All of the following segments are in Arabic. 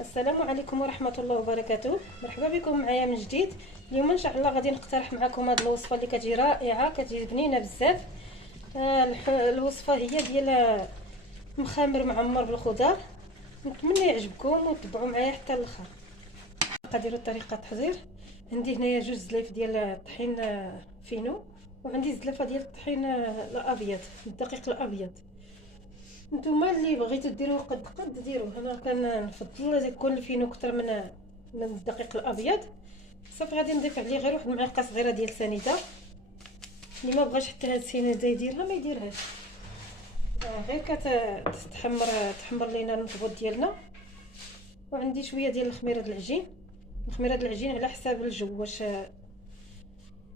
السلام عليكم ورحمة الله وبركاته. مرحبا بكم معايا من جديد. اليوم ان شاء الله غادي نقترح معكم هذه الوصفه اللي كتجي رائعه، كتجي بنينه بزاف. الوصفه هي ديال مخامر معمر بالخضر. نتمنى يعجبكم وتبعوا معايا حتى الاخر. غاديروا طريقه التحضير. عندي هنايا جوج زلايف ديال الطحين فينو، وعندي زلافه ديال الطحين الابيض، الدقيق الابيض. نتوما اللي بغيتو ديروه قد ديروه. انا كنفضل يكون الفينو اكثر من الدقيق الابيض. صافي غادي نضيف عليه غير واحد المعلقه صغيره ديال سنيده. اللي ما بغاش حتى هاد السنيده يديرها ما يديرهاش، غير تحمر لينا المضغوط ديالنا. وعندي شويه ديال الخميره د العجين. الخميره د العجين على حساب الجو، واش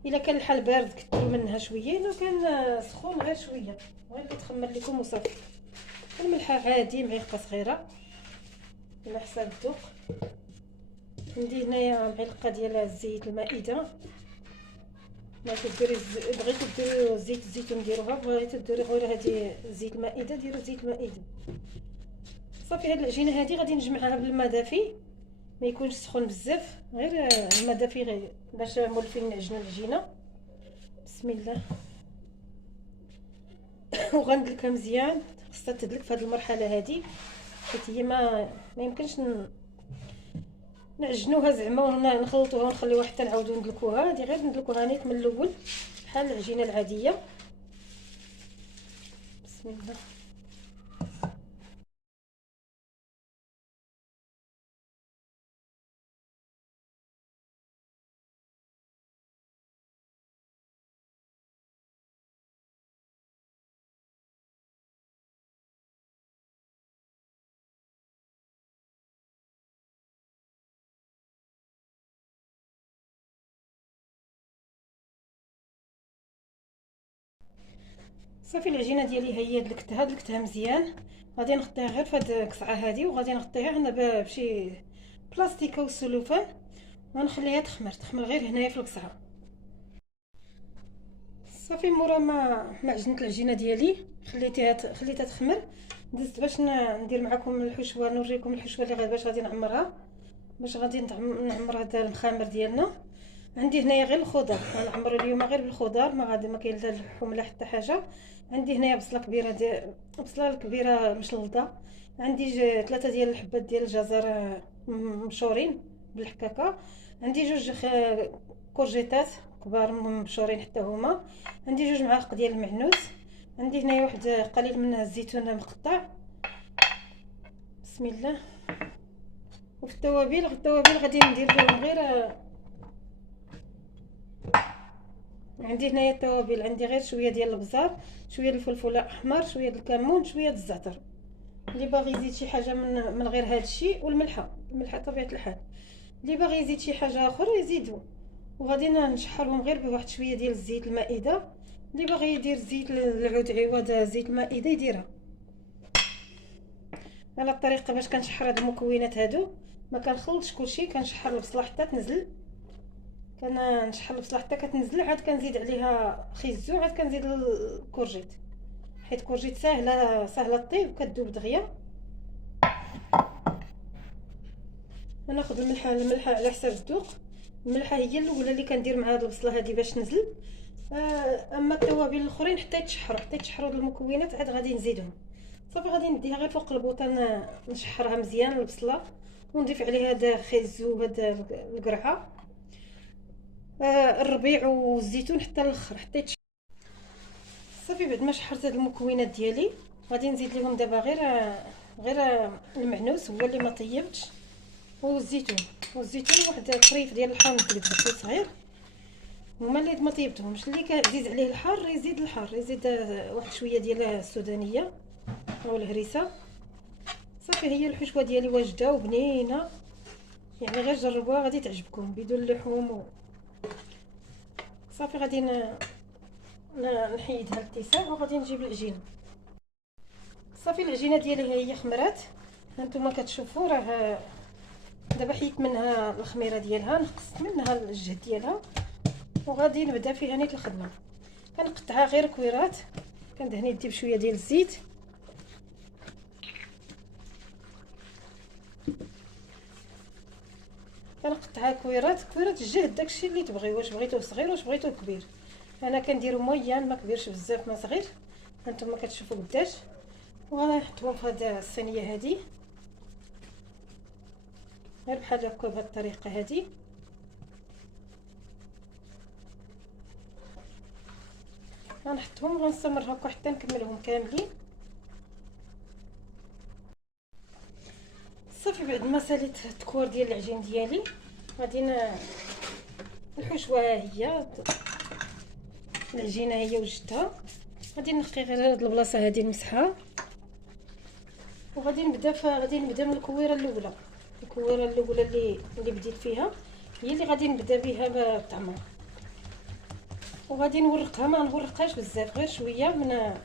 الا كان الحال بارد كثروا منها شويه، الا كان سخون غير شويه، غير كتخمر لكم وصافي. الملح عادي معلقه صغيره على حساب الذوق. عندي هنايا معلقه ديال زيت المائده. ما بغيتو ديروا زيت الزيتون ديروها، بغيتو ديروا غير هذه زيت المائده ديروا زيت المائده. صافي هاد العجينه هذه غادي نجمعها بالماء دافي، ما يكونش سخون بزاف، غير الماء دافي غير باش مولفين نعجنوا العجينه. بسم الله. وغندلكها مزيان، خصها تدلك في هذه المرحله هذه، حيت هي ما يمكنش نعجنوها زعما ونخلطوها ونخليوها حتى نعاودو ندلكوها. هذه غير ندلكوها نيت من الاول بحال العجينه العاديه. بسم الله. صافي العجينه ديالي هي دلكتها مزيان. غادي نغطيها غير في هاد القصعه هذه، وغادي نغطيها هنا بشي بلاستيك او سلوفان، ونخليها تخمر غير هنايا في القصعه. صافي مورا ما عجنت العجينه ديالي، خليتها تخمر. دزت باش ندير معكم الحشوه، نوريكم الحشوه اللي باش غادي نعمرها، باش غادي نعمر هذا المخامر ديالنا. عندي هنايا غير الخضر، غنعمرو اليوم غير بالخضر، ما كاين لا اللحوم لا حتى حاجه. عندي هنايا بصله كبيره مشلضه. عندي 3 ديال الحبات ديال الجزر مبشورين بالحكاكه. عندي جوج كورجيتات كبار مبشورين حتى هما. عندي 2 معالق ديال المعنوس. عندي هنايا واحد قليل من الزيتون مقطع. بسم الله. وفي التوابل غادي ندير لهم غير، عندي هنايا التوابل، عندي غير شويه ديال البزار، شويه الفلفل الاحمر، شويه الكمون، شويه الزعتر. اللي باغي يزيد شي حاجه من غير هذا الشيء، والملحه طبيعه الحال. اللي باغي يزيد شي حاجه اخرى يزيدوا. وغادي نشحرهم غير بواحد شويه ديال الزيت المائده. اللي باغي يدير زيت العود عوض زيت المائده يديرها. على الطريقه باش كنشحر هاد المكونات هادو، ما كنخلطش كلشي، كنشحر البصله حتى تنزل. كنشحر البصله حتى كتنزل، عاد كنزيد عليها خيزو، عاد كنزيد الكورجيت، حيت الكورجيت سهله الطيب وكتذوب دغيا. ناخذ الملحه على حساب الذوق. الملحه هي الاولى اللي كندير مع هاد البصله هذه باش تنزل. اما التوابل الاخرين حتى يتشحروا المكونات عاد غادي نزيدهم. صافي غادي نديها غير فوق البوطه، نشحرها مزيان البصله، ونضيف عليها هذا خيزو وهذا القرعه، الربيع والزيتون حتى الاخر حتى صافي. بعد ما شحرت هاد المكونات ديالي غادي نزيد لهم دابا غير المعنوس هو اللي ما طيبتش، والزيتون واحد طريف ديال الحار مدقدق صغير، هما اللي ما طيبتهمش. اللي كيعزيز عليه الحار يزيد واحد شويه ديال السودانيه او الهريسه. صافي هي الحشوه ديالي واجده وبنينه، يعني غير جربوها غادي تعجبكم بدون اللحوم. صافي غادي نحيدها الاتساع وغادي نجيب العجينه. صافي العجينه ديالي هي خمرات، هانتوما كتشوفوا راه دابا حيت منها الخميره ديالها، نقصت منها الجهد ديالها، وغادي نبدا فيها نيت الخدمه. كنقطعها غير كويرات، كندهن يدي بشويه ديال الزيت، كنقطعها كويرات الجهد داكشي اللي تبغيو، واش بغيتوه صغير واش بغيتوه كبير. انا كنديرو ميان، ما كبيرش بزاف ما صغير. هانتوما كتشوفوا قداش. وغنحطهم في هذه الصينيه هذه غير بحال هكا بهذه الطريقه هذه. غنحطهم وغنستمر هكا حتى نكملهم كاملين. صافي بعد ما ساليت التكوار ديال العجين ديالي غادي الحشوه هي العجينه هي وجدتها. غادي نقي غير هاد البلاصه هذه نمسحها، وغادي نبدا من الكويره الاولى. الكويره الاولى اللي بديت فيها هي اللي غادي نبدا بها بالطعمه، وغادي نورقها. ما نورقهاش بزاف، غير شويه من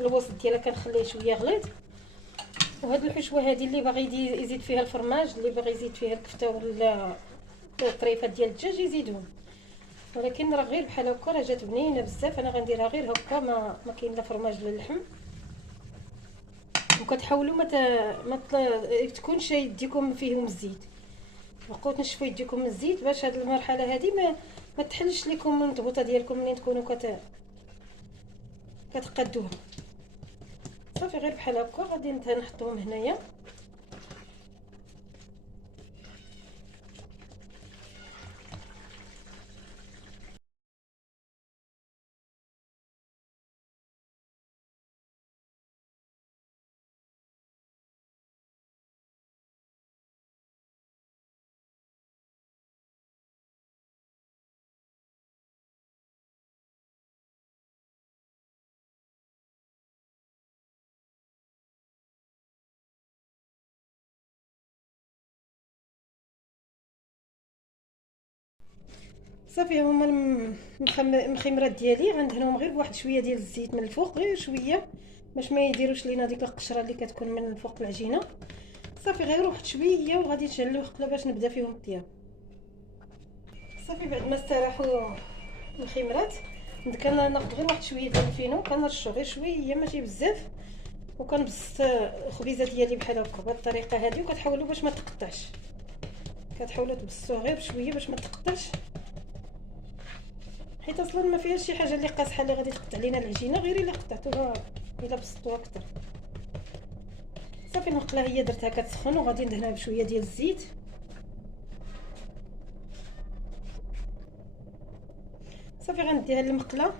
الوسط ديالها كنخليه شويه غليظ. وهاد الحشوه هذه اللي باغي يزيد فيها الفرماج، اللي باغي يزيد فيها الكفته ولا الطريفات ديال الدجاج يزيدهم، ولكن راه غير بحال هكا راه جات بنينه بزاف. انا غنديرها غير هكا، ما كاين لا فرماج لا اللحم. وكتحاولوا ما تكونش يديكم فيهم الزيت، بقاو تنشفوا يديكم من الزيت باش هاد المرحله هذه ما تحلش لكم الضغوطه ديالكم ملي تكونوا كتقادوها. صافي غير بحال هكا غادي نحطهم هنايا. صافي هما المخمرات ديالي غندهنهم غير بواحد شويه ديال الزيت من الفوق، غير شويه باش ما يديروش لينا ديك القشره اللي كتكون من الفوق العجينه. صافي غير واحد شويه وغادي نشعلو القله باش نبدا فيهم الطياب. صافي بعد ما استراحوا الخمرات كناخذ غير واحد شويه ديال الفينو، كنرشو غير شويه ماشي بزاف، وكنبسط الخبيزه ديالي بحال هكا بهذه الطريقه هذه. وكتحاولوا باش ما تقطعش، كتحاولوا تبسطوها غير بشويه باش ما تقطعش، حيت اصلا ما فيهاش شي حاجه اللي قاصحه اللي غادي تقطع لينا العجينه، غير الا قطعتوها الا بسطوها اكثر. صافي المقله هي درتها كتسخن وغادي ندهنها بشويه ديال الزيت. صافي غنديها للمقله.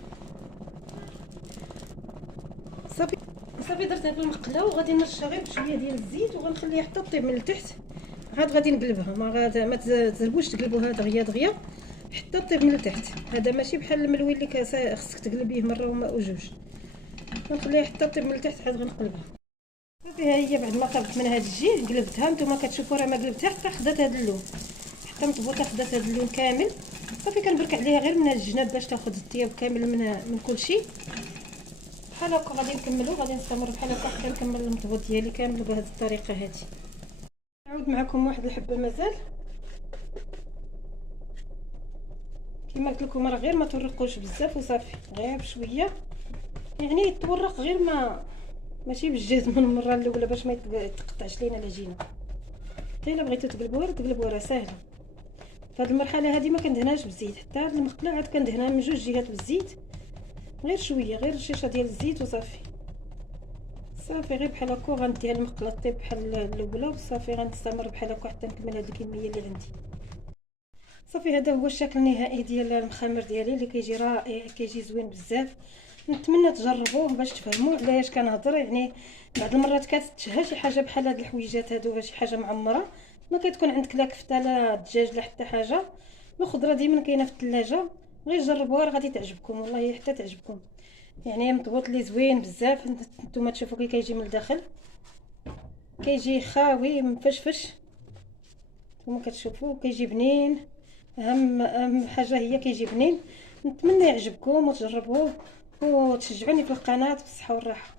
صافي درتها في المقله وغادي نرشها غير بشويه ديال الزيت وغنخليها حتى طيب من التحت. عاد غادي نقلبها، ما تزربوش تقلبوها دغيا دغيا حتى طيب من التحت. هذا ماشي بحال الملوي اللي خصك تقلبيه مره و جوج. غنخليها حتى طيب من التحت، عاد غنقلبها. صافي ها هي بعد ما طابت من هذا الجهه قلبتها. نتوما كتشوفوا راه ما قلبتها حتى خدات هذا اللون، حتى مطبوطه خدات هذا اللون كامل. صافي كنبرك عليها غير من هاد الجناب باش تاخذ الطياب كامل من كل شيء. بحال هكا غادي نكملوا، غادي نستمر بحال هكا حتى نكمل المطبوط ديالي كامل بهذه الطريقه هذه. نعاود معكم واحد الحبه مازال. كما قلت لكم راه غير ما تورقوش بزاف وصافي، غير بشويه يعني يتورق، غير ماشي بالجهد من المره الاولى باش ما يتقطعش لينا العجينه. حتى الا بغيتو تقلبوها راه ساهله. في هذه المرحله هذه ما كندهناش بالزيت، حتى هذه المقله عاد كندهنها من جوج جهات بالزيت، غير شويه، غير شيشه ديال الزيت وصافي. صافي غير بحال هكا غنديها المقله طيب بحال الاولى وصافي غنستمر بحال هكا حتى نكمل هذه الكميه اللي عندي. صافي هذا هو الشكل النهائي ديال المخمر ديالي اللي كيجي رائع، كيجي زوين بزاف. نتمنى تجربوه باش تفهموا علاش كنهضر. يعني بعض المرات كتشهى شي حاجه بحال هاد الحويجات هادو، شي حاجه معمره ما كتكون عندك لا كفته لا دجاج لا حتى حاجه. الخضره ديما كاينه في الثلاجه، غير جربوها راه غادي تعجبكم والله حتى تعجبكم. يعني مطبوط لي زوين بزاف. نتوما تشوفوا كي كيجي من الداخل، كيجي خاوي مفشفش. نتوما كتشوفوا كيجي بنين. اهم حاجه هي كيجي بنين. نتمنى يعجبكم وتجربوه وتشجعوني في القناه بالصحه والراحه.